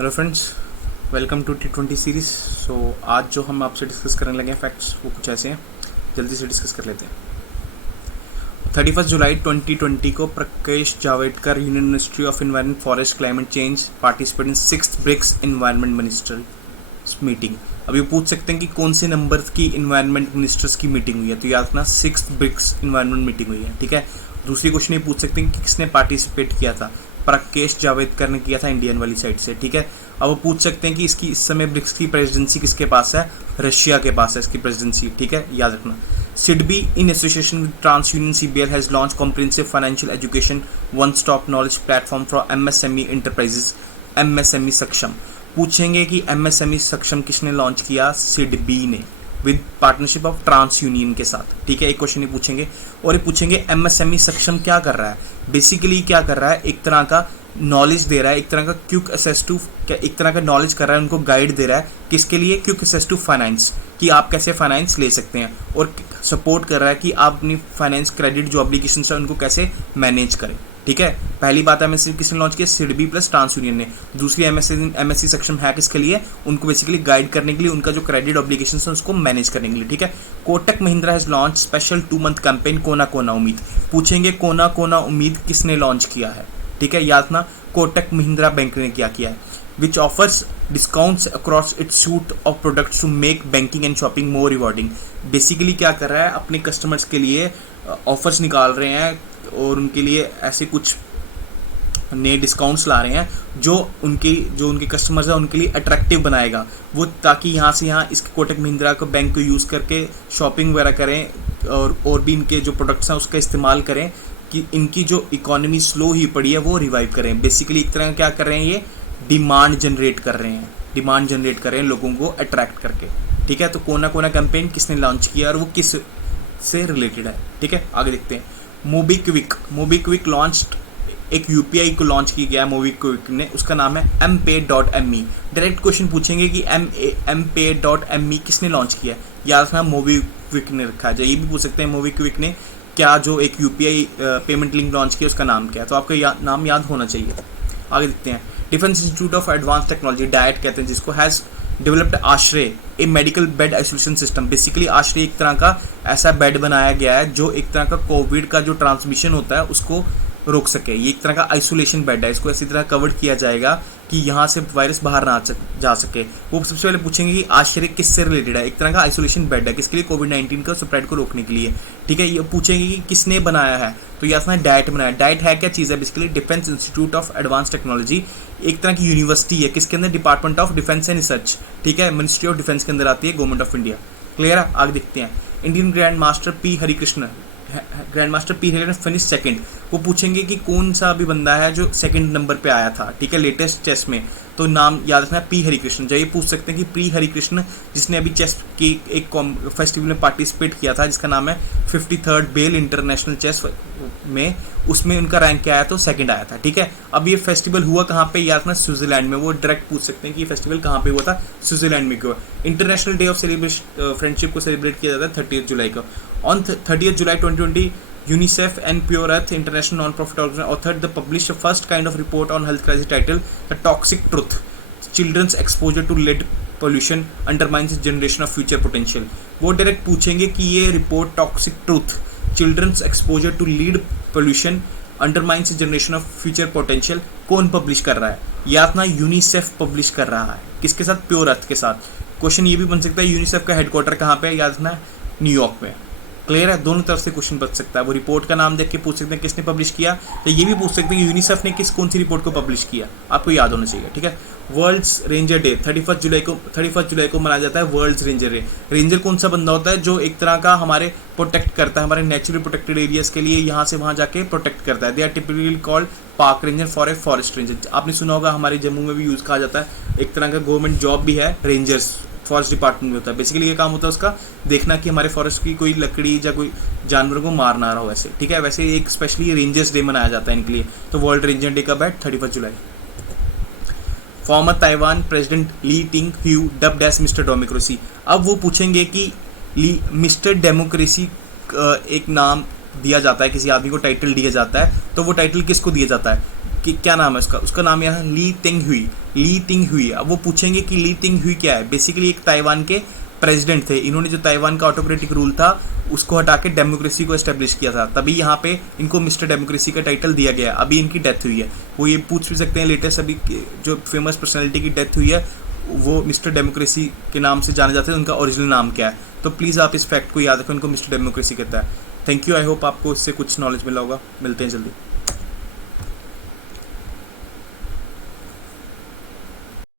Hello friends, welcome to T20 series. So आज जो हम आपसे डिस्कस करने लगे हैं फैक्ट्स वो कुछ ऐसे हैं, जल्दी से डिस्कस कर लेते हैं। 31 जुलाई 2020 को Prakash Javadekar, union ministry of environment, forest, climate change participate in 6th BRICS environment minister meeting. अब ये पूछ सकते हैं कि कौन से नंबर की एनवायरनमेंट मिनिस्टर्स की मीटिंग हुई है, तो याद रखना 6th ब्रिक्स एनवायरनमेंट मीटिंग हुई है। ठीक है, दूसरी क्वेश्चन ये पूछ सकते हैं कि किसने पार्टिसिपेट किया था। प्रकाश जावड़ेकर ने किया था इंडियन वाली साइड से। ठीक है, अब वो पूछ सकते हैं कि इसकी इस समय ब्रिक्स की प्रेसिडेंसी किसके पास है, रशिया के पास है इसकी प्रेसिडेंसी। ठीक है, याद रखना। SIDBI in association with TransUnion CBL has launch comprehensive financial education one stop knowledge platform for MSME enterprises, MSME Saksham. पूछेंगे कि MSME सक्षम किसने लॉन्च किया, सिडबी ने, with partnership of TransUnion के साथ। ठीक है, एक क्वेश्चन ही पूछेंगे। और ये पूछेंगे MSME सक्षम क्या कर रहा है, बेसिकली क्या कर रहा है, एक तरह का नॉलेज दे रहा है, एक तरह का क्विक एसेस टू, एक तरह का नॉलेज कर रहा है, उनको गाइड दे रहा है किसके लिए, क्विक एसेस टू फाइनेंस, कि आप कैसे फाइनेंस ले सकते हैं, और सपोर्ट कर रहा है कि आप अपनी फाइनेंस क्रेडिट जो ऑब्लिगेशन है उनको कैसे मैनेज करें। ठीक है, पहली बात MSME किसने लॉन्च किया, सिडबी प्लस ट्रांस यूनियन ने। दूसरी MSME सक्षम है किसके लिए, उनको बेसिकली गाइड करने के लिए, उनका जो क्रेडिट ऑब्लिगेशन है उसको मैनेज करने के लिए। ठीक है, Kotak Mahindra has launch special 2 month campaign कोना कोना उम्मीद। पूछेंगे कोना कोना उम्मीद किसने लॉन्च किया है। ठीक है, याद ना, कोटक महिंद्रा बैंक ने क्या किया है, which offers discounts across its suite of products to make banking and shopping more rewarding. Basically क्या कर रहा है, अपने कस्टमर्स के लिए ऑफर्स निकाल रहे हैं और उनके लिए ऐसे कुछ नए डिस्काउंट्स ला रहे हैं जो उनके कस्टमर्स हैं उनके लिए अट्रैक्टिव बनाएगा वो, ताकि यहाँ से यहाँ इस कोटक महिंद्रा को बैंक को यूज़ करके शॉपिंग वगैरह करें और भी इनके जो प्रोडक्ट्स हैं उसका इस्तेमाल करें कि इनकी जो इकोनॉमी स्लो ही पड़ी है वो रिवाइव करें। बेसिकली एक तरह क्या कर रहे हैं, ये डिमांड जनरेट कर रहे हैं लोगों को अट्रैक्ट करके। ठीक है, तो कोना कोना कैंपेन किसने लॉन्च किया और वो किस से रिलेटेड है। ठीक है, आगे देखते हैं। मोबीक्विक लॉन्च्ड, एक UPI को लॉन्च किया गया मोबीक्विक ने, उसका नाम है mpay.me। डायरेक्ट क्वेश्चन पूछेंगे कि mpay.me किसने लॉन्च किया है, याद रखना मोबीक्विक ने रखा है। ये भी पूछ सकते हैं मोबीक्विक ने क्या जो एक UPI पेमेंट लिंक लॉन्च किया उसका नाम क्या है, तो आपको नाम याद होना चाहिए। आगे देखते हैं। Defence institute of advance technology, DIAT कहते हैं जिसको, has developed Ashray, a medical bed isolation system. Basically Ashray एक तरह का ऐसा बेड बनाया गया है जो एक तरह का कोविड का जो ट्रांसमिशन होता है उसको रोक सके। ये एक तरह का आइसोलेशन बेड है, इसको ऐसी तरह कवर किया जाएगा कि यहाँ से वायरस बाहर ना जा सके। वो सबसे पहले पूछेंगे कि आश्रय किससे रिलेटेड है, एक तरह का आइसोलेशन बेड है, किसके लिए, कोविड-19 का स्प्रेड को रोकने के लिए। ठीक है, ये पूछेंगे कि किसने बनाया है, तो यहाँ से डाइट बनाया। डाइट है क्या चीज़ है, basically defence institute of advance technology, एक तरह की यूनिवर्सिटी है, किसके अंदर, department of defence and research. ठीक है, मिनिस्ट्री ऑफ डिफेंस के अंदर आती है, गवर्नमेंट ऑफ इंडिया। क्लियर है, आगे देखते हैं। Indian grandmaster P Harikrishna finish second. वो पूछेंगे कि कौन सा अभी बंदा है जो सेकंड नंबर पे आया था। ठीक है, लेटेस्ट चेस में, तो नाम याद रखना P हरिकृष्ण। जब ये पूछ सकते हैं कि P हरिकृष्ण जिसने अभी चेस की एक फेस्टिवल में पार्टिसिपेट किया था जिसका नाम है 53rd बेल इंटरनेशनल चेस में, उसमें उनका रैंक क्या आया, तो सेकंड आया था। ठीक है, अब ये फेस्टिवल हुआ कहाँ पे, याद रखना स्विट्जरलैंड में। वो डायरेक्ट पूछ सकते हैं कि ये फेस्टिवल कहाँ पे हुआ था, स्विट्जरलैंड में क्यों। International day of celebration friendship को सेलिब्रेट किया जाता है 30 जुलाई को। On 30 July 2020 UNICEF and Pure Earth International non-profit organization authored the published first kind of report on health crisis titled The Toxic Truth: Children's Exposure to Lead Pollution Undermines the Generation of Future Potential। वो direct पूछेंगे कि ये report toxic truth, children's exposure to lead pollution undermines generation of future potential, कौन publish कर रहा है, याद ना यूनिसेफ पब्लिश कर रहा है, किसके साथ, प्योर अर्थ के साथ। क्वेश्चन ये भी बन सकता है यूनिसेफ का हेडक्वार्टर कहाँ पे है, याद रखना न्यूयॉर्क में। क्लियर है, दोनों तरफ से क्वेश्चन बच सकता है। वो रिपोर्ट का नाम देख के पूछ सकते हैं किसने पब्लिश किया, तो ये भी पूछ सकते हैं कि यूनिसेफ ने कौन सी रिपोर्ट को पब्लिश किया, आपको याद होना चाहिए। ठीक है, वर्ल्ड्स रेंजर डे 31 जुलाई को मनाया जाता है वर्ल्ड्स रेंजर डे। रेंजर कौन सा बंदा होता है जो एक तरह का हमारे प्रोटेक्ट करता है, हमारे नेचुरल प्रोटेक्टेड एरियाज के लिए यहाँ से वहाँ जाके प्रोटेक्ट करता है। They are typically called park ranger for a forest ranger. आपने सुना होगा हमारे जम्मू में भी यूज़ कहा जाता है, एक तरह का गवर्नमेंट जॉब भी है, रेंजर्स फॉरेस्ट डिपार्टमेंट में होता है। बेसिकली ये काम होता है उसका, देखना कि हमारे फॉरेस्ट की कोई लकड़ी या कोई जानवर को मार ना रहा हो ऐसे। ठीक है, वैसे एक स्पेशली रेंजर्स डे मनाया जाता है इनके लिए। तो वर्ल्ड रेंजर डे कब है, 31 जुलाई। फॉर्मर ताइवान प्रेसिडेंट ली टिंग ह्यू डब्ड एज मिस्टर डेमोक्रेसी। अब वो पूछेंगे कि मिस्टर डेमोक्रेसी एक नाम दिया जाता है, किसी आदमी को टाइटल दिया जाता है, तो वो टाइटल किसको दिया जाता है, कि क्या नाम है उसका नाम यहाँ ली तिंग हुई। अब वो पूछेंगे कि ली तिंग हुई क्या है। बेसिकली एक ताइवान के प्रेसिडेंट थे, इन्होंने जो ताइवान का ऑटोक्रेटिक रूल था उसको हटा के डेमोक्रेसी को एस्टेब्लिश किया था, तभी यहाँ पे इनको मिस्टर डेमोक्रेसी का टाइटल दिया गया। अभी इनकी डेथ हुई है, वो ये पूछ भी सकते हैं लेटेस्ट अभी जो फेमस पर्सनैलिटी की डेथ हुई है वो मिस्टर डेमोक्रेसी के नाम से जाने जाते हैं, उनका ओरिजिनल नाम क्या है। तो प्लीज़ आप इस फैक्ट को याद रखें, उनको मिस्टर डेमोक्रेसी कहता है। थैंक यू, आई होप आपको इससे कुछ नॉलेज मिला होगा। मिलते हैं जल्दी।